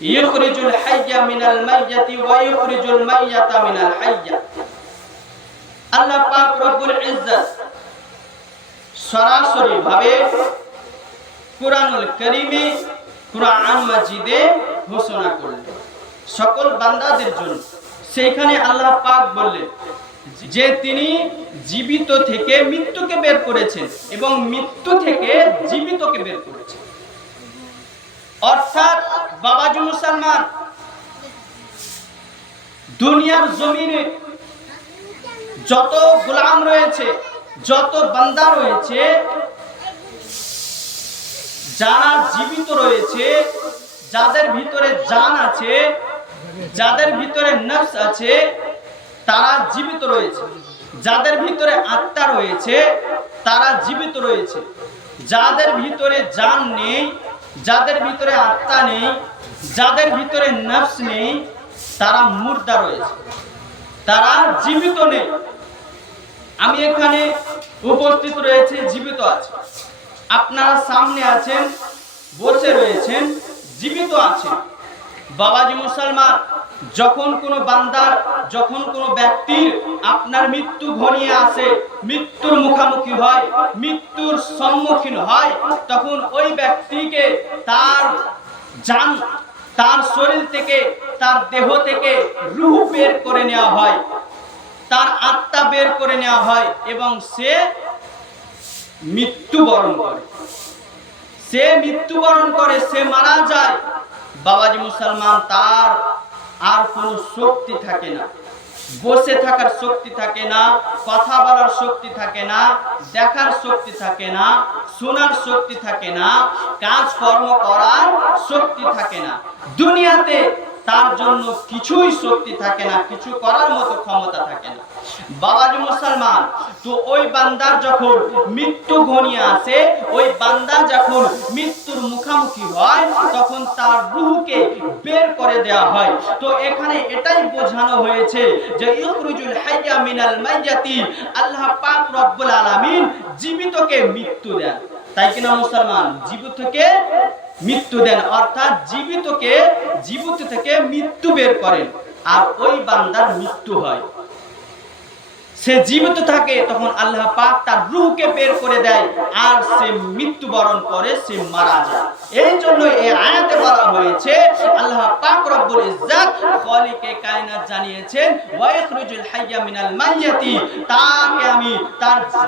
ইউখরিজুল হাইয়্যা মিনাল মাইয়াতি ওয়া ইউখরিজুল মাইয়াতা মিনাল হাইয়্যা। আল্লাহ পাক রব্বুল ইজ্জত সরাসরি ভাবে কুরআনুল কারীমে, কুরআন মাজিদে ঘোষণা করলেন সকল বান্দাদের জন্য। সেখানে আল্লাহ পাক বললেন যে তিনি জীবিত থেকে মৃত্যুকে বের করেছেন এবং মৃত্যু থেকে জীবিতকে বের করেছেন। অর্থাৎ বাবাজি মুসলমান, দুনিয়ার জমিনে যত গোলাম রয়েছে, যত বান্দা রয়েছে, যারা জীবিত রয়েছে, যাদের ভিতরে জান আছে, যাদের ভিতরে নফস আছে, তারা জীবিত রয়েছে। যাদের ভিতরে আত্মা রয়েছে তারা জীবিত রয়েছে। যাদের ভিতরে জান নেই, যাদের ভিতরে আত্মা নেই, যাদের ভিতরে নফস নেই, তারা মুর্দা রয়েছে, তারা জীবিত নেই। আমি এখানে উপস্থিত রয়েছে, জীবিত আছে। আপনারা সামনে আছেন, বসে রয়েছেন, জীবিত আছেন। বাবাজি মুসলমান, যখন কোনো বান্দার, যখন কোনো ব্যক্তির আপনার মৃত্যু ঘনিয়ে আসে, মৃত্যুর মুখোমুখি হয়, মৃত্যুর সম্মুখীন হয়, তখন ওই ব্যক্তিকে তার জান, তার শরীর থেকে, তার দেহ থেকে রূহ বের করে নেওয়া হয়, তার আত্মা বের করে নেওয়া হয় এবং সে মৃত্যুবরণ করে। সে মৃত্যুবরণ করে, সে মারা যায়। বাবাজি মুসলমান, তার আর কোনো শক্তি থাকে না, বসে থাকার শক্তি থাকে না, কথা বলার শক্তি থাকে না, দেখার শক্তি থাকে না, শোনার শক্তি থাকে না, কাজকর্ম করার শক্তি থাকে না। দুনিয়াতে তার জন্য কিছুই শক্তি থাকে না, কিছু করার মতো ক্ষমতা থাকে না। বাবাজি মুসলমান, তো ওই বান্দার যখন মৃত্যু ঘনিয়ে আসে, ওই বান্দা যখন মৃত্যুর মুখোমুখি হয়, তখন তার রূহকে বের করে দেওয়া হয়। তো এখানে এটাই বোঝানো হয়েছে যে ইউখরিজুল হাইয়্যা মিনাল মাইয়াতি, আল্লাহ পাক রব্বুল আলামিন জীবিতকে মৃত্যু দেন। তাই কিনা মুসলমান, জীবিতকে মৃত্যু দেন, অর্থাৎ জীবিতকে জীবিত থেকে মৃত্যু বের করেন। আর ওই বান্দার মৃত্যু হয়, সে জীবিত থাকে, তখন আল্লাহ পাক তার রূহকে বের করে দেয় আর সে মৃত্যুবরণ করে, সে মারা যায়। এই জন্য এই আয়াতে বলা হয়েছে, আল্লাহ পাক রব্বুল ইজ্জত খালিকে কায়নাত জানিয়েছেন ওয়া ইখরিজুল হাইয়্যা মিনাল মাইয়াতি, তাকে আমি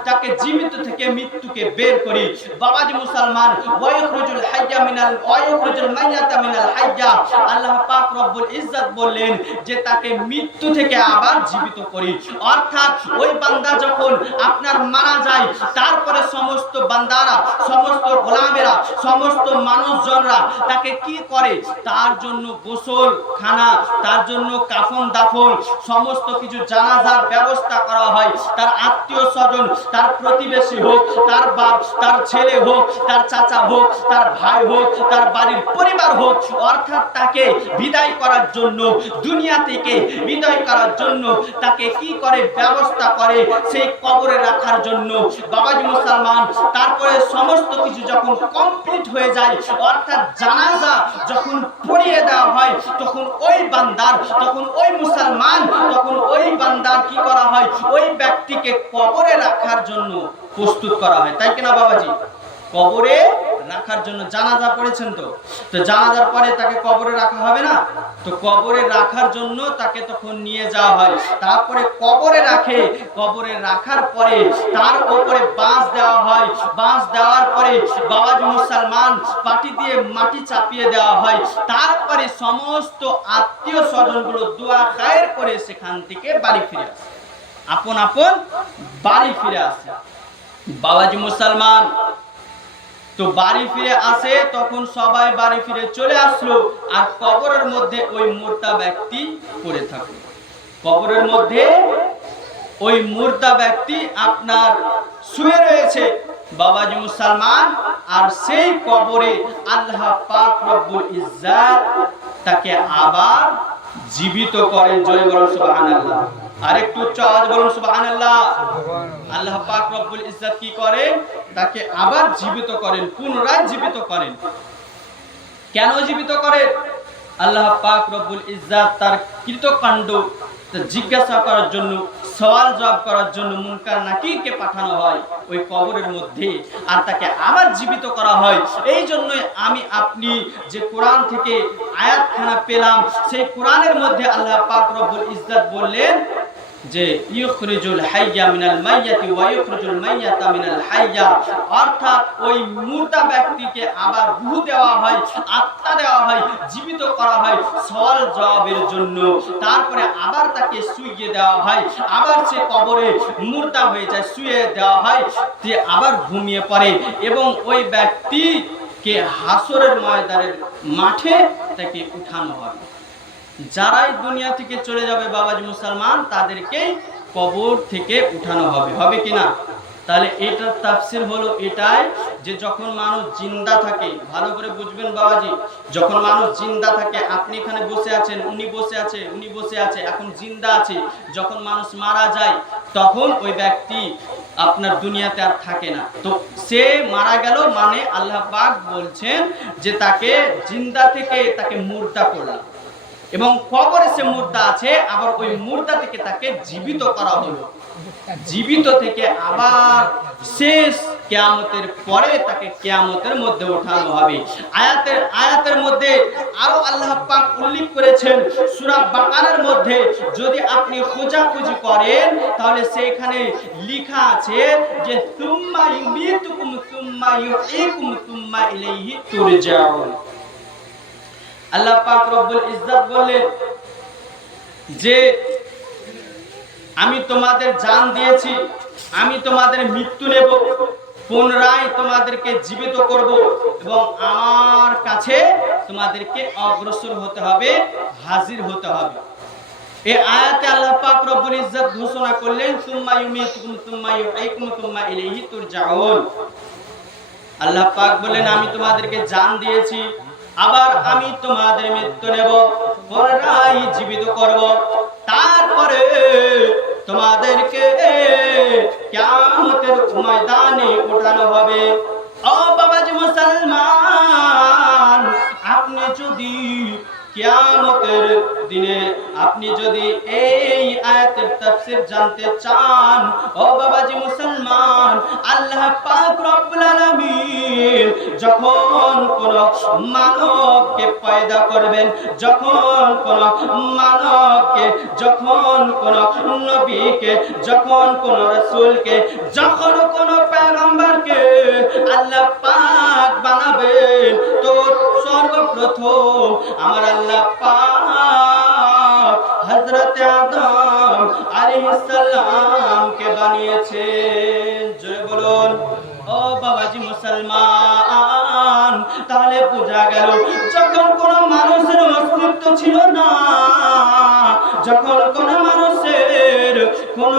তাকে জীবিত থেকে মৃত্যুকে বের করি। বাবাজি মুসলমান, ওয়া ইখরিজুল হাইয়্যা মিনাল ওয়া ইখরিজুল মাইয়াতা মিনাল হাইয়্যা, আল্লাহ পাক রব্বুল ইজ্জত বললেন যে তাকে মৃত্যু থেকে আবার জীবিত করি। অর্থাৎ ওই বান্দা যখন আপনার মারা যায়, তারপরে সমস্ত বান্দারা, সমস্ত গোলামেরা, সমস্ত মানুষজনরা তাকে কি করে, তার জন্য গোসল খানা, তার জন্য কাফন দাফন, সমস্ত কিছু জানাজার ব্যবস্থা করা হয়। তার আত্মীয় স্বজন, তার প্রতিবেশী হোক, তার বাপ, তার ছেলে হোক, তার চাচা হোক, তার ভাই হোক, তার বাড়ির পরিবার হোক, অর্থাৎ তাকে বিদায় করার জন্য, দুনিয়া থেকে বিদায় করার জন্য তাকে কি করে, ব্যবস্থা করে সেই কবরে রাখার জন্য। বাবাজি মুসলমান, তারপরে সমস্ত কিছু যখন কমপ্লিট হয়ে যায়, অর্থাৎ জানাজা যখন পড়িয়ে দেওয়া হয়, তখন ওই বান্দার, তখন ওই মুসলমান, তখন ওই বান্দার কি করা হয়, ওই ব্যক্তিকে কবরে রাখার জন্য প্রস্তুত করা হয়। তাই কিনা বাবাজি? কবরে রাখার জন্য, জানাজা পড়েছেন তো জানাজার পরে তাকে কবরে রাখা হবে না, তো কবরে রাখার জন্য তাকে তখন নিয়ে যাওয়া হয়। তারপরে কবরে রাখে, কবরে রাখার পরে তার উপরে বাঁশ দেওয়া হয়। বাঁশ দেওয়ার পরে বাবাজি মুসলমান পাটি দিয়ে মাটি চাপিয়ে দেওয়া হয়। তারপরে সমস্ত আত্মীয় স্বজনগুলো দোয়া খায়ের করে সেখান থেকে বাড়ি ফিরে আসে, আপন আপন বাড়ি ফিরে আসে। বাবাজি মুসলমান, তো বাড়ি ফিরে আসে, তখন সবাই বাড়ি ফিরে চলে আসলো, আর কবরের মধ্যে ওই মুর্দা ব্যক্তি পড়ে থাকলো। কবরের মধ্যে ওই মুর্দা ব্যক্তি আপনার শুয়ে রয়েছে বাবাজি মুসলমান। আর সেই কবরে আল্লাহ পাক রব্বুল ইজ্জত তাকে আবার জীবিত করেন। জয় বলুন সুবহানাল্লাহ। আরেকটু উচ্চ আওয়াজ বলুন সুবহানাল্লাহ। আল্লাহ পাক রব্বুল ইজ্জত কি করেন, তাকে আবার জীবিত করেন, পুনরায় জীবিত করেন। কেন জীবিত করেন? আল্লাহ পাক রব্বুল ইজ্জাত তার কৃতকাণ্ড জিজ্ঞাসা করার জন্য, সওয়াল জবাব করার জন্য মুনকার নাকিরকে পাঠানো হয় ওই কবরের মধ্যে, আর তাকে আবার জীবিত করা হয়। এই জন্যই আমি আপনি যে কোরআন থেকে আয়াতখানা পেলাম, সেই কোরআনের মধ্যে আল্লাহ পাক রব্বুল ইজ্জাত বললেন যে ইউখরিজুল হাইয়া মিনাল মাইয়াতি ওয়া ইউখরিজুল মাইয়াতা মিনাল হাইয়া, অর্থাৎ ওই মুর্দা ব্যক্তিকে আবার রূহ দেওয়া হয়, আত্মা দেওয়া হয়, জীবিত করা হয় সওয়াল জবাবের জন্য। তারপরে আবার তাকে শুইয়ে দেওয়া হয়, আবার সে কবরে মুর্দা হয়ে যায়, শুইয়ে দেওয়া হয়, সে আবার ঘুমিয়ে পড়ে এবং ওই ব্যক্তিকে হাসরের ময়দানের মাঠে তাকে উঠানো হয়। যারাই দুনিয়া থেকে চলে যাবে বাবাজি মুসলমান, তাদেরকে কবর থেকে উঠানো হবে, হবে কিনা? তাহলে এটার তাফসীর হলো এটাই যে যখন মানুষ জিন্দা থাকে, ভালো করে বুঝবেন বাবাজি, যখন মানুষ জিন্দা থাকে, আপনি এখানে বসে আছেন, উনি বসে আছে, উনি বসে আছে, এখন জিন্দা আছে। যখন মানুষ মারা যায় তখন ওই ব্যক্তি আপনার দুনিয়াতে আর থাকে না। তো সে মারা গেল মানে আল্লাহ পাক বলছেন যে তাকে জিন্দা থেকে তাকে মুর্দা করলাম, এবং কবরে সে মুর্দা আছে, আবার ওই মুর্দা থেকে তাকে জীবিত করা হলো। জীবিত থেকে আবার শেষ কিয়ামতের পরে তাকে কিয়ামতের মধ্যে ওঠানো হবে। আয়াতের মধ্যে আরো আল্লাহ পাক উল্লেখ করেছেন সূরা বাকারার মধ্যে, যদি আপনি খোঁজাখুঁজি করেন তাহলে সেখানে লেখা আছে যে সুম্মা ইউমিতুকুম সুম্মা ইউহয়িকুম সুম্মা ইলাইহি তুরজাউন। আল্লাহ পাক রব্বুল ইজ্জত বললেন যে আমি তোমাদের জান দিয়েছি, আমি তোমাদের মৃত্যু নেব, পুনরায় তোমাদেরকে জীবিত করব এবং আমার কাছে তোমাদেরকে অগ্রসর হতে হবে, হাজির হতে হবে। এই আয়াতে আল্লাহ পাক রব্বুল ইজ্জত ঘোষণা করলেন সুম্মা ইউমিতুকুম সুম্মা ইউহয়িকুম সুম্মা ইলাইহি তুরজাউন। আল্লাহ পাক বলেন আমি তোমাদেরকে জান দিয়েছি, আবার আমি তোমাদের মৃত্যু নেব, পুনরায় জীবিত করব, তারপরে তোমাদেরকে কিয়ামতের ময়দানে উঠানো হবে। ও বাবাজি মুসলমান, আপনি যদি কিয়ামতের দিনে আপনি যদি এই আয়াতের তাফসীর জানতে চান, ও বাবাজি মুসলমান, আল্লাহ পাক রব্বুল আলামিন যখন কোন মানবকে পয়দা করবেন, যখন কোন মানবকে, যখন কোন নবীকে, যখন কোন রাসূলকে, যখন কোন পয়গম্বরকে আল্লাহ পাক বানাবেন, তো সর্বপ্রথম আমার আল্লাহ পাক হযরত আদম আলাইহিস সালামকে বানিয়েছেন। জয় বলুন ও বাবাজি মুসলমান। তাহলে বোঝা গেল যখন কোন মানুষের অস্তিত্ব ছিল না, যখন কোন মানুষের কোন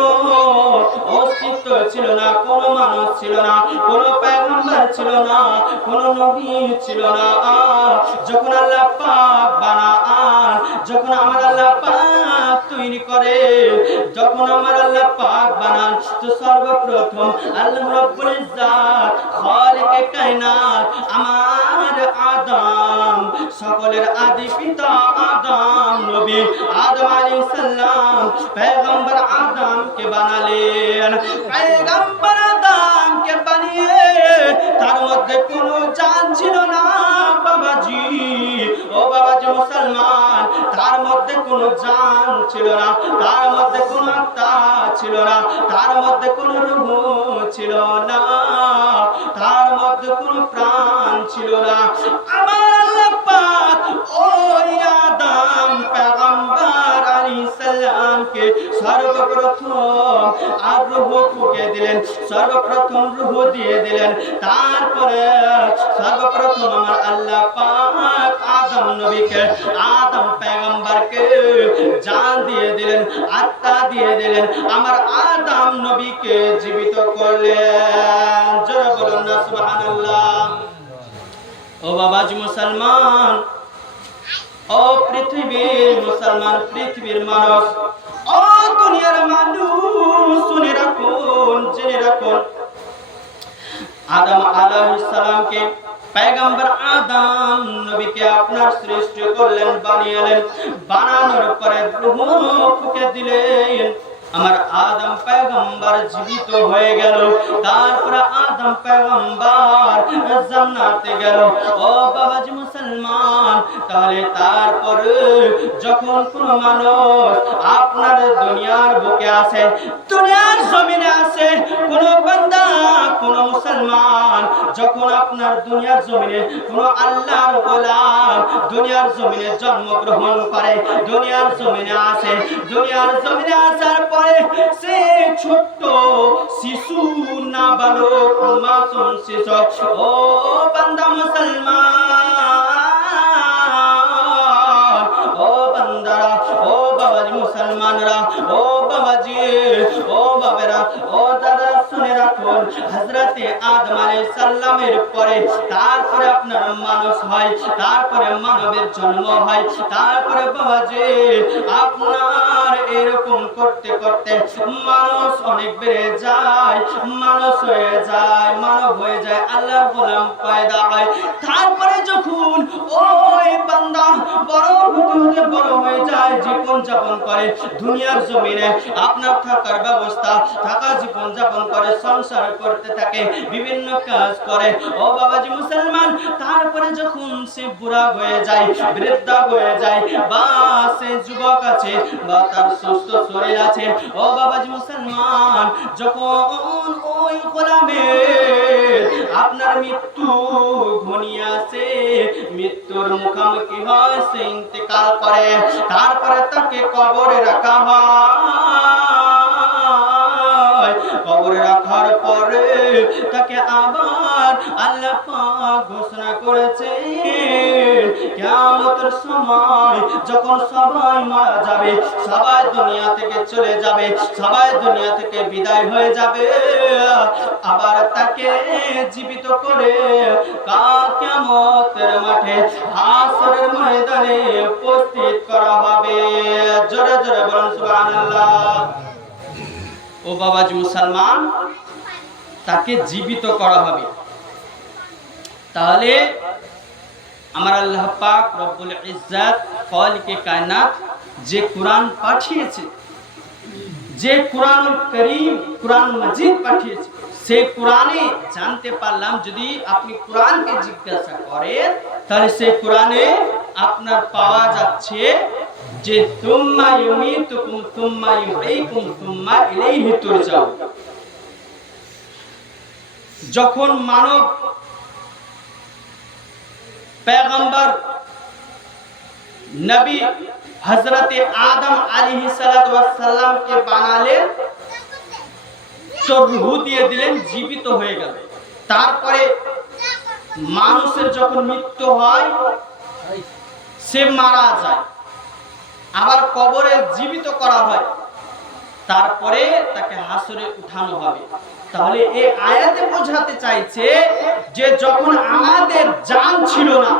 অস্তিত্ব ছিল না, কোন মানুষ ছিল না, কোন পয়গম্বর ছিল না, কোন নবী ছিল না, যখন আল্লাহ পাক বানান, যখন আমার আল্লাহ পাক তৈরি করে, যখন আমার আল্লাহ পাক বানান, তো সর্বপ্রথম আল্লাহ রাব্বুল ইজ্জত খালিকে কায়নাত আমার আদম, সকলের আদি পিতা আদম, নবী আদম আলাইহিস সালাম, পয়গম্বর আদমকে বানালেন। পয়গম্বর আদমকে বানিয়ে তার মধ্যে কোনো জান ছিল না বাবাজি, ও বাবাজি মুসলমান, তার মধ্যে কোনো জান ছিল না, তার মধ্যে কোনো আত্মা ছিল না, তার মধ্যে কোনো রূহ ছিল না, তার মধ্যে কোনো প্রাণ ছিল না। আমার আল্লাহ পাক ওই আদম পয়গম্বর আলাইহিস সালামকে সর্বপ্রথম আর রূহ ফুঁকে দিলেন, সর্বপ্রথম রূহ দিয়ে দিলেন। তারপরে সর্বপ্রথম আমার আল্লাহ পাক আদম নবীকে, আদম পয়গম্বরকে জান দিয়ে দিলেন, আত্মা দিয়ে দিলেন, আমার আদম নবীকে জীবিত করলেন। জোরে বলুন না সুবহানাল্লাহ। ও বাবাজি মুসলমান, ও পৃথিবীর মুসলমান, পৃথিবীর মানুষ, ও দুনিয়ার মানুষ, শুনে রাখুন, জেনে রাখুন, আদম আলাইহিস সালামকে পয়গম্বর আদম নবীকে আপনার সৃষ্টি করলেন, বানিয়েলেন, বানানোর পরে রূহ ফুঁকে দিলেন। আমার আদম পয়গম্বর জীবিত হয়ে গেল। তারপরে আদম পয়গম্বর জান্নাতে গেল। ও বাবাজি মুসলমান, তাহলে তারপরে যখন কোন মানুষ আপনার দুনিয়ার বুকে আসে, দুনিয়ার জমিনে আসে, কোন বান্দা, কোন মুসলমান যখন আপনার দুনিয়ার জমিনে কোন আল্লাহর গোলাম দুনিয়ার জমিনে জন্মগ্রহণ করে, দুনিয়ার জমিনে আসে, দুনিয়ার জমিনে আসার পরে সে ছোট্ট শিশু, নাবালক, মাসুম শিশু। ও বান্দা মুসলমান, ও বান্দারা, ও বাবাজি মুসলমানরা, ও বাবাজি, ও বাবেরা, ও দাদা, শুনে রাখুন, হযরতে আদম আলাইহিস সালামের পরে তারপরে আপনার মানুষ হয়, তারপরে মানবের জন্ম হয়, তারপরে বাবাজি আপনার এরকম করতে করতে মানুষ অনেক বেড়ে যায়, মানুষ হয়ে যায়, মানব হয়ে যায়, আল্লাহর গোলাম পয়দা হয়। তারপরে যখন ওই বান্দা বড় হতে বড় হয়ে যায়, জীবন যাপন করে দুনিয়ার জমিনে, আপনার থাকার ব্যবস্থা, থাকা জীবন যাপন করে, সংসার করতে থাকে, বিভিন্ন কাজ করে। ও বাবাজি মুসলমান, তারপরে যখন সে বুড়া হয়ে যায়, বৃদ্ধা হয়ে যায়, বা সে যুবক আছে, বা তার সুস্থ শরীর আছে, ও বাবাজি মুসলমান, যখন ওই গোলামের আপনার মৃত্যু ঘনিয়ে আসে, মৃত্যুর মুখোমুখি হয়, সে ইন্তেকাল করে, তারপরে তাকে কবরে রাখা হয়। কবরে রাখার পরে তাকে আবার আল্লাহ পাক ঘোষণা করেছে কিয়ামতের সময় যখন সবাই মারা যাবে, সবাই দুনিয়া থেকে চলে যাবে, সবাই দুনিয়া থেকে বিদায় হয়ে যাবে, আবার তাকে জীবিত করে কিয়ামতের মাঠে, হাসরের ময়দানে উপস্থিত করা হবে। জোরে জোরে বলুন সুবহানাল্লাহ। ও বাবাজি মুসলমান, তাকে জীবিত করা হবে। তাহলে আমার আল্লাহ পাক রব্বুল ইজ্জত খালিকে কায়নাত যে কোরআন পাঠিয়েছে, যে কোরআনুল কারীম, কোরআন মাজিদ পাঠিয়েছে, সেই কোরআনে জানতে পারলাম, যদি আপনি কোরআনকে জিজ্ঞাসা করেন তাহলে সেই কোরআনে আপনার পাওয়া যাচ্ছে যে তুম্মা ইউমিতুকুম তুম্মা ইউহয়িকুম তুম্মা ইলাইহি তুরজাউন। যখন মানব पैगंबर नबी हजरत आदम अलैहिस्सलाम के बानाले तो रूह दिए दिलेन, जीवित হয়ে গেল। তারপরে মানুষের যখন মৃত্যু হয়, সে মারা যায়, আবার কবরে জীবিত করা হয়, তারপরে তাকে হাসরে উঠানো হবে। তাহলে এই আয়াতে বোঝাতে চাইছে যে যখন আমাদের জান ছিল না,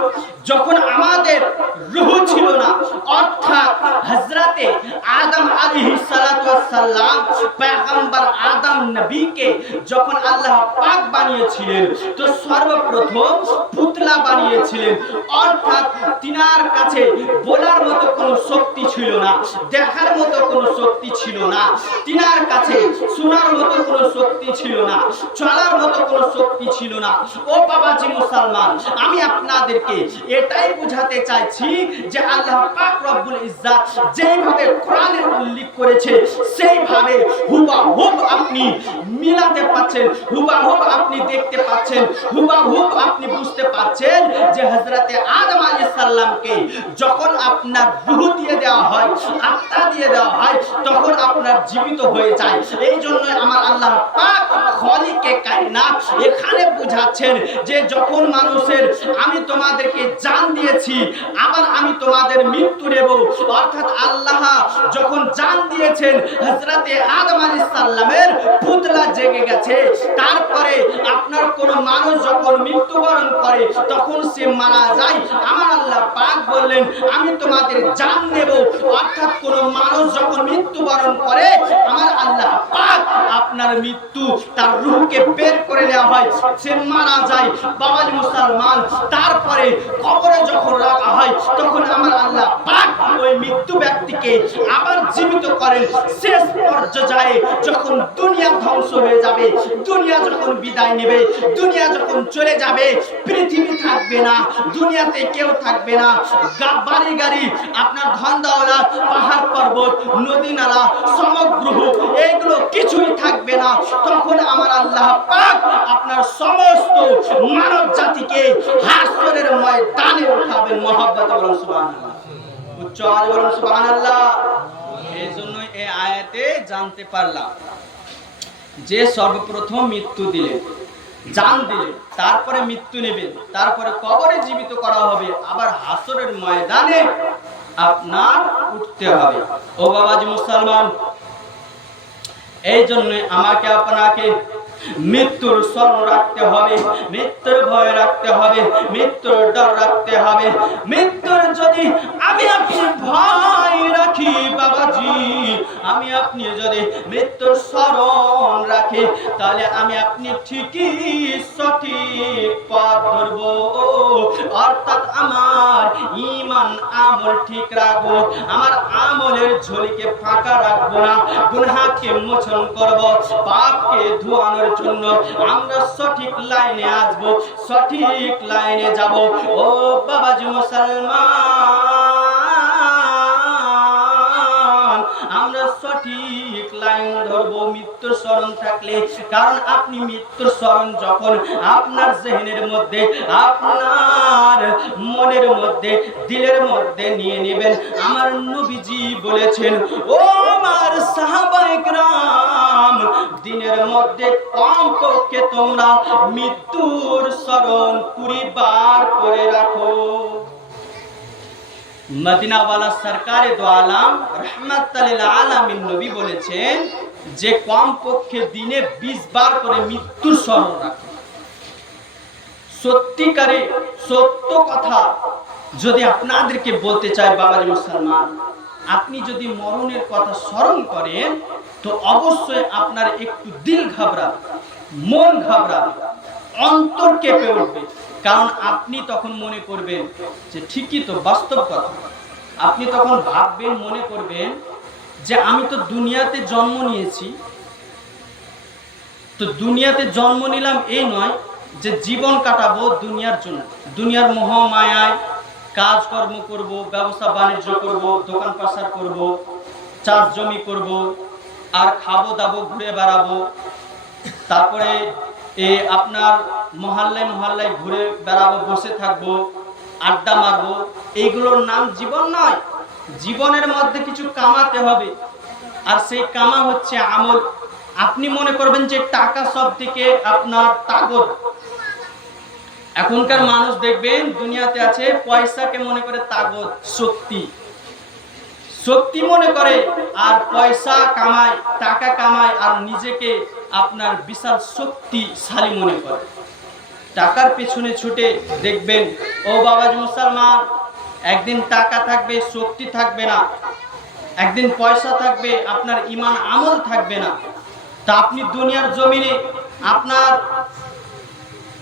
যখন আমাদের রূহ ছিল না, অর্থাৎ হযরতে আদম আলাইহিস সালাতু ওয়াস সালাম পয়গম্বর আদম নবীকে যখন আল্লাহ পাক বানিয়েছিলেন, তো সর্বপ্রথম পুতলা বানিয়েছিলেন, অর্থাৎ তিনার কাছে বলার মতো কোনো শক্তি ছিল না, দেখার মতো কোনো শক্তি ছিল না, তিনার কাছে শোনার মতো কোনো শক্তি ছিল না, চলার মতো কোনো শক্তি ছিল না। ও বাবাজি মুসলমান, আমি আপনাদেরকে এটাই বোঝাতে চাইছি যে আল্লাহ পাক রব্বুল ইজ্জত যেভাবে কোরআনে উল্লেখ করেছে, সেইভাবে হুবহুব আপনি মিলাতে পাচ্ছেন, হুবহুব আপনি দেখতে পাচ্ছেন, হুবহুব আপনি বুঝতে পাচ্ছেন যে হযরতে আদম আলাইহিস সালামকে যখন আপনার রূহ দিয়ে দেওয়া হয়, আত্মা দিয়ে দেওয়া হয়, তখন আপনার জীবিত হয়ে যায়। এই জন্য আমার আল্লাহ পাক খালিকে কায়নাত এখানে বুঝাচ্ছেন যে যখন মানুষের আমি তোমাদেরকে জান দিয়েছি, আবার আমি তোমাদের মৃত্যু দেব, অর্থাৎ আল্লাহ যখন জান দিয়েছেন, হযরতে আদম আলাইহিস সালামের পুতলা জেগে গেছে। তারপরে আপনার কোন মানুষ যখন মৃত্যুবরণ করে তখন সে মারা যায়, আমার আল্লাহ পাক বললেন আমি তোমাদের জান দেব। অর্থাৎ কোন মানুষ যখন মৃত্যুবরণ করে আমার আল্লাহ পাক আপনার মৃত্যু তার রূহকে বের করে নেওয়া হয়, সে মারা যায় বাবাজি মুসলমান। তারপরে কবরে যখন রাখা হয় তখন আমার আল্লাহ পাক ওই মৃত্যু ব্যক্তিকে আবার জীবিত করেন। শেষ পর্যায়ে যখন দুনিয়া ধ্বংস হয়ে যাবে, দুনিয়া যখন বিদায় নেবে, দুনিয়া যখন চলে যাবে, পৃথিবী থাকবে না, দুনিয়াতে কেউ থাকবে না, বাড়ি গাড়ি আপনার ধন দৌলত, পাহাড় পর্বত, নদী নালা, সমগ্র এগুলো কিছুই থাকবে না। তখন আমার আল্লাহ পাক আপনার সমস্ত মানব জাতিকে হাসরের ময়দানে উঠাবেন। মহব্বত বলুন সুবহানাল্লাহ, উচ্চ আওয়াজে বলুন সুবহানাল্লাহ। এই জন্য এই আয়াতে জানতে পারলাম যে সর্বপ্রথম মৃত্যু দিলেন, জান দিলেন, তারপরে মৃত্যু নেবেন, তারপরে কবরে জীবিত করা হবে, আবার হাসরের ময়দানে আপনার উঠতে হবে। ও বাবাজি মুসলমান, এই জন্য আমাকে আপনাকে মৃত্যুর স্মরণ রাখতে হবে, মৃত্যুর ভয় রাখতে হবে, মৃত্যুর ডর রাখতে হবে। মৃত্যুর যদি আমি আপনি ভয় রাখি বাবাজি, আমি আপনি যদি মৃত্যুর স্মরণ রাখি, তাহলে আমি আপনি ঠিকই সঠিক পথ ধরব। অর্থাৎ আমার ঈমান আমল ঠিক রাখবো, আমার আমলের ঝুলিকে ফাঁকা রাখবো না, গুনাহকে মোচন করব, পাপকে ধোয়ানোর জন্য আমরা সঠিক লাইনে আসবো, সঠিক লাইনে যাব। ও বাবাজি মুসলমান, আমরা সঠিক লাইন ধরবো মৃত্যুর স্মরণ থাকলে। কারণ আপনি মৃত্যুর স্মরণ যখন আপনার জেহেনের মধ্যে, আপনার মনের মধ্যে, দিলের মধ্যে নিয়ে নেবেন, আমার নবীজি বলেছেন ও আমার সাহাবায়ে কেরাম, দিনের মধ্যে কমপক্ষে তোমরা মৃত্যুর স্মরণ 20 বার করে রাখো। মদিনাওয়ালা সরকারে দো আলম রাহমাতুল লিল আলামিন নবী বলেছেন যে কমপক্ষে দিনে 20 বার করে মৃত্যুর স্মরণ রাখো। সত্যিকারে সত্য কথা যদি আপনাদেরকে বলতে চাই বাবাজি মুসলমান, আপনি যদি মরণের কথা স্মরণ করেন তো অবশ্যই আপনার একটু দিল ঘাবড়াবে, মন ঘাবড়াবে, অন্তর কেঁপে উঠবে। কারণ আপনি তখন মনে করবেন যে ঠিকই তো, বাস্তব কথা। আপনি তখন ভাববেন, মনে করবেন যে আমি তো দুনিয়াতে জন্ম নিয়েছি, তো দুনিয়াতে জন্ম নিলাম এই নয় যে জীবন কাটাবো দুনিয়ার জন্য, দুনিয়ার মোহ মায়ায় কাজকর্ম করব, ব্যবসা বাণিজ্য করব, দোকান পাশার করব, চাষ জমি করব, আর খাবো দাবো, ঘুরে বেড়াবো, তারপরে আপনার মহল্লায় মহল্লায় ঘুরে বেড়াবো, বসে থাকবো, আড্ডা মারবো। এইগুলোর নাম জীবন নয়। জীবনের মধ্যে কিছু কামাতে হবে, আর সেই কামা হচ্ছে আমল। আপনি মনে করবেন যে টাকা সব থেকে আপনার তাকত। এখনকার মানুষ দেখবেন দুনিয়াতে আছে, পয়সাকে মনে করে তাকত, শক্তি, শক্তি মনে করে, আর পয়সা কামায়, টাকা কামায়, আর নিজেকে আপনার বিশাল শক্তিশালী মনে করে। টাকার পেছনে ছুটে দেখবেন ও বাবাজি মুসলমান, একদিন টাকা থাকবে, শক্তি থাকবে না, একদিন পয়সা থাকবে, আপনার ঈমান আমল থাকবে না। তা আপনি দুনিয়ার জমিনে আপনার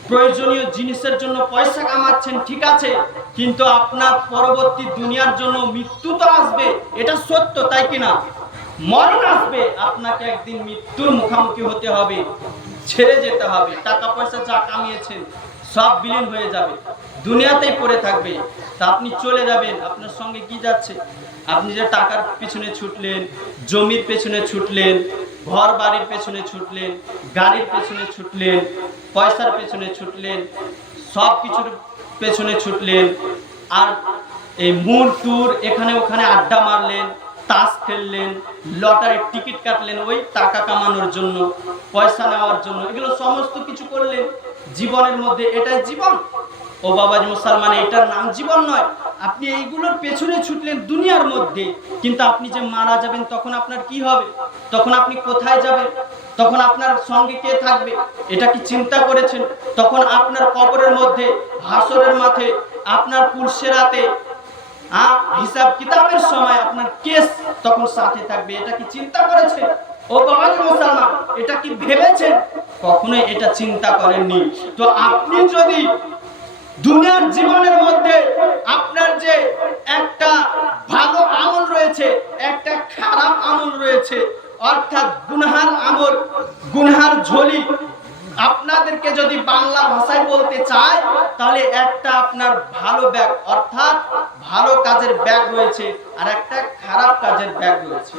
প্রয়োজনীয় জিনিসের জন্য পয়সা কামাচ্ছেন, ঠিক আছে, কিন্তু আপনার পরবর্তী দুনিয়ার জন্য মৃত্যু তো আসবে, এটা সত্য, তাই কিনা? মরণ আসবে, আপনাকে একদিন মৃত্যুর মুখোমুখি হতে হবে, ছেড়ে যেতে হবে। টাকা পয়সা যা কামিয়েছেন সব বিলীন হয়ে যাবে, দুনিয়াতেই পড়ে থাকবে। তা আপনি চলে যাবেন, আপনার সঙ্গে কি যাচ্ছে? আপনি যে টাকার পিছনে ছুটলেন, জমির পেছনে ছুটলেন, ঘর বাড়ির পেছনে ছুটলেন, গাড়ির পেছনে ছুটলেন, পয়সার পেছনে ছুটলেন, সব কিছুর পেছনে ছুটলেন, আর এই মূল টুর এখানে ওখানে আড্ডা মারলেন, তাস খেললেন, লটারির টিকিট কাটলেন ওই টাকা কামানোর জন্য, পয়সা নেওয়ার জন্য, এগুলো সমস্ত কিছু করলেন জীবনের মধ্যে। এটাই জীবন? ও বাবাজি মুসলমান, এটার নাম জীবন নয়। আপনি এইগুলোর পেছনে ছুটলেন দুনিয়ার মধ্যে, কিন্তু আপনি যে মারা যাবেন তখন আপনার কি হবে? তখন আপনি কোথায় যাবেন? তখন আপনার সঙ্গে কে থাকবে? এটা কি চিন্তা করেছেন? তখন আপনার কবরের মধ্যে, হাসরের মাঠে, আপনার পুলসেরাতে হিসাব কিতাবের সময় আপনার কেস তখন সাথে থাকবে। এটা কি চিন্তা করেছেন? ও বাবাজি মুসলমান, এটা কি ভেবেছেন? কখনোই এটা চিন্তা করেননি। তো আপনি যদি দুনিয়ার জীবনের মধ্যে আপনার যে একটা ভালো আমল রয়েছে, একটা খারাপ আমল রয়েছে, অর্থাৎ গুনহার আমল, গুনহার ঝুলি, আপনাদেরকে যদি বাংলা ভাষায় বলতে চাই, তাহলে একটা আপনার ভালো ব্যাগ অর্থাৎ ভালো কাজের ব্যাগ রয়েছে, আর একটা খারাপ কাজের ব্যাগ রয়েছে।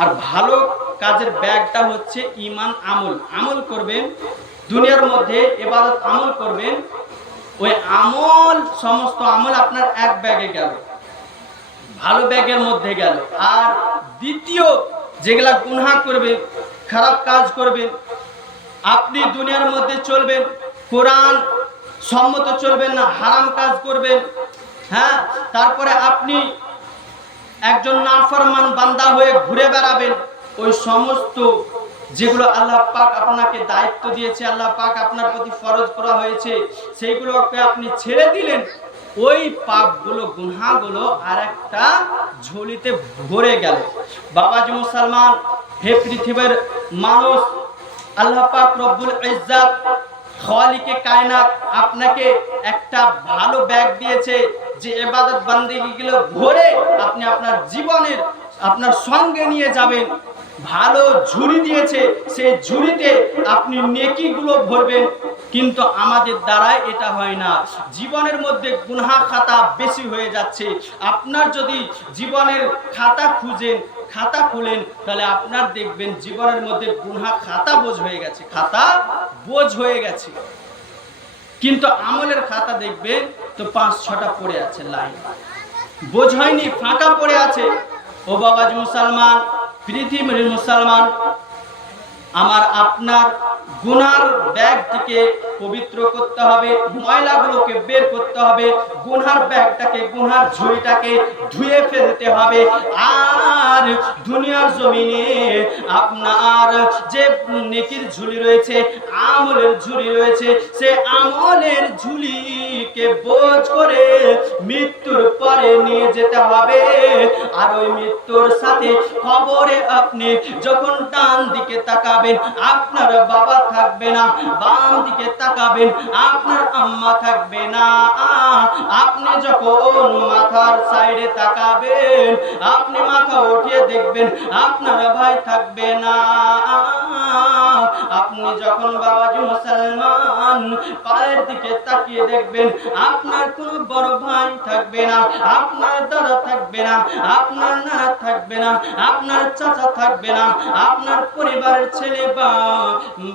আর ভালো কাজের ব্যাগটা হচ্ছে ঈমান, আমল। আমল করবেন দুনিয়ার মধ্যে, ইবাদত আমল করবেন, ওই আমল, সমস্ত আমল আপনার এক ব্যাগে গেল, ভালো ব্যাগের মধ্যে গেল। আর দ্বিতীয় যেগুলা গুনাহ করবেন, খারাপ কাজ করবেন, আপনি দুনিয়ার মধ্যে চলবেন, কোরআন সম্মত চলবেন না, হারাম কাজ করবেন, হ্যাঁ, তারপরে আপনি একজন নাফরমান বান্দা হয়ে ঘুরে বেড়াবেন। ওই সমস্ত যেগুলো আল্লাহ পাক আপনাকে দায়িত্ব দিয়েছে, আল্লাহ পাক আপনার প্রতি ফরজ করা হয়েছে, সেইগুলোকে আপনি ছেড়ে দিলেন। ওই পাপগুলো, গুনাহগুলো আর একটা ঝুলিতে ভরে গেল। বাবাজি মুসলমান, হে পৃথিবীর মানুষ, আল্লাহ পাক রব্বুল ইজ্জত, খালিকে কায়নাত আপনাকে একটা ভালো ব্যাগ দিয়েছে, যে ইবাদত বান্দেগিগুলো ভরে আপনি আপনার জীবনের আপনার সঙ্গে নিয়ে যাবেন। ভালো ঝুড়ি দিয়েছে, সেই ঝুড়িতে আপনি নেকিগুলো ভরবেন। কিন্তু আমাদের দ্বারা এটা হয় না। জীবনের মধ্যে গুনাহ খাতা বেশি হয়ে যাচ্ছে। আপনার যদি জীবনের খাতা খুঁজেন, খাতা খুলেন, তাহলে আপনার দেখবেন জীবনের মধ্যে গুনাহ খাতা বোঝ হয়ে গেছে, খাতা বোঝ হয়ে গেছে। কিন্তু আমলের খাতা দেখবেন তো 5-6টা পড়ে আছে, লাইন বোঝ হয়নি, ফাঁকা পড়ে আছে। ও বাবাজি মুসলমান, পৃথিবীর মুসলমান, আমার আপনার গুনার ব্যাগটিকে পবিত্র করতে হবে, ময়লাগুলোকে বের করতে হবে, গুনার ব্যাগটাকে, গুনার ঝুড়িটাকে ধুয়ে ফেলতে হবে। আর দুনিয়ার জমিনে আপনার যে নেকির ঝুলি রয়েছে, আমলের ঝুলি রয়েছে, সে আমলের ঝুলিকে বোঝ করে মৃত্যুর পরে নিয়ে যেতে হবে। আর ওই মৃত্যুর সাথে কবরে আপনি যখন ডান দিকে তাকাবেন, আপনার বাবা থাকবে না, বাম দিকে তাকাবেন, আপনার আম্মা থাকবে না। আপনি যখন মাথার সাইডে তাকাবেন, আপনি মাথা উঠিয়ে দেখবেন আপনার ভাই থাকবে না। আপনি যখন বাবাজি মুসলমান পায়ের দিকে তাকিয়ে দেখবেন, আপনার কোনো বড় ভাই থাকবে না, আপনার দাদা থাকবে না, আপনার নানা থাকবে না, আপনার চাচা থাকবে না, আপনার পরিবারের ছেলে বা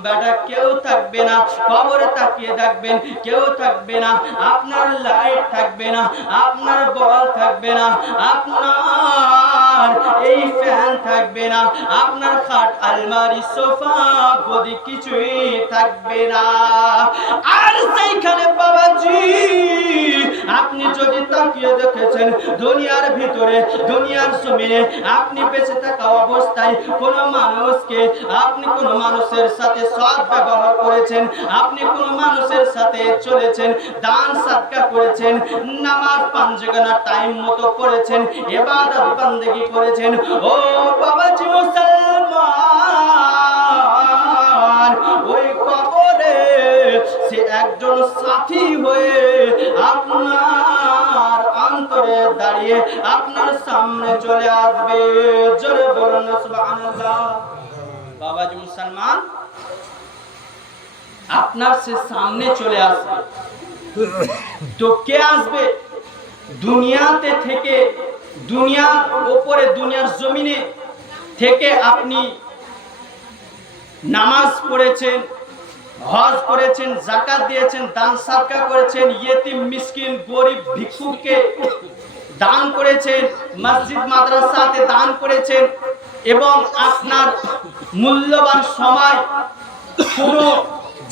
বেটা কেউ থাকবে না। কবরে তাকিয়ে দেখবেন, কেউ থাকবে না, আপনার লাইট থাকবে না, আপনার বল থাকবে না, আপনার এই ফ্যান থাকবে না, আপনার খাট, আলমারি, সোফা, গদি কিছুই থাকবে না। আর সেইখানে বাবাজি আপনি যদি তাকিয়ে দেখেছেন, দুনিয়ার ভিতরে, দুনিয়ার জমিনে আপনি বেঁচে থাকা অবস্থায় কোনো মানুষকে, আপনি কোনো মানুষের সাথে সৎ ব্যবহার করেছেন, আপনি কোনো মানুষের সাথে চলেছেন, দান সাদকা করেছেন, নামাজ পাঁচগানা টাইম মতো পড়েছেন, ইবাদত বান্দেগি করেছেন, ও বাবাজি মুসলমান, ওই কবরে সে একজন সাথী হয়ে আপনার অন্তরে দাঁড়িয়ে আপনার সামনে চলে আসবে। জোরে বলুন সুবহানাল্লাহ। বাবাজি মুসলমান, আপনার সে সামনে চলে আসবে। তো কে আসবে? দুনিয়াতে থেকে, দুনিয়ার উপরে, দুনিয়ার জমিনে থেকে আপনি নামাজ পড়েছেন, হজ করেছেন, যাকাত দিয়েছেন, দান সাদকা করেছেন, ইয়েতিম, মিসকিন, গরিব, ভিক্ষুককে দান করেছেন, মসজিদ মাদ্রাসাতে দান করেছেন, এবং আপনার মূল্যবান সময় পুরো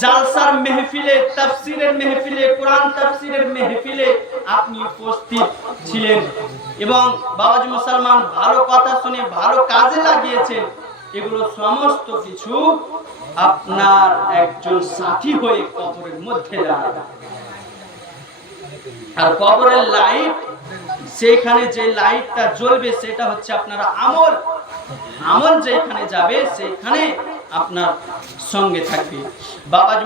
জালসার মেহফিলে, তাফসীরের মেহফিলে, কোরআন তাফসীরের মেহফিলে আপনি উপস্থিত ছিলেন এবং বাবাজি মুসলমান ভালো কথা শুনে ভালো কাজে লাগিয়েছেন, এগুলো সমস্ত কিছু আপনার একজন সাথী হয়ে কবরের মধ্যে দাঁড়াবে। আর কবরের লাইট, সেখানে যে লাইটটা জ্বলবে সেটা হচ্ছে আপনার আমল। আমল যেখানে যাবে সেখানে আপনার সঙ্গে থাকবে। বাবাজি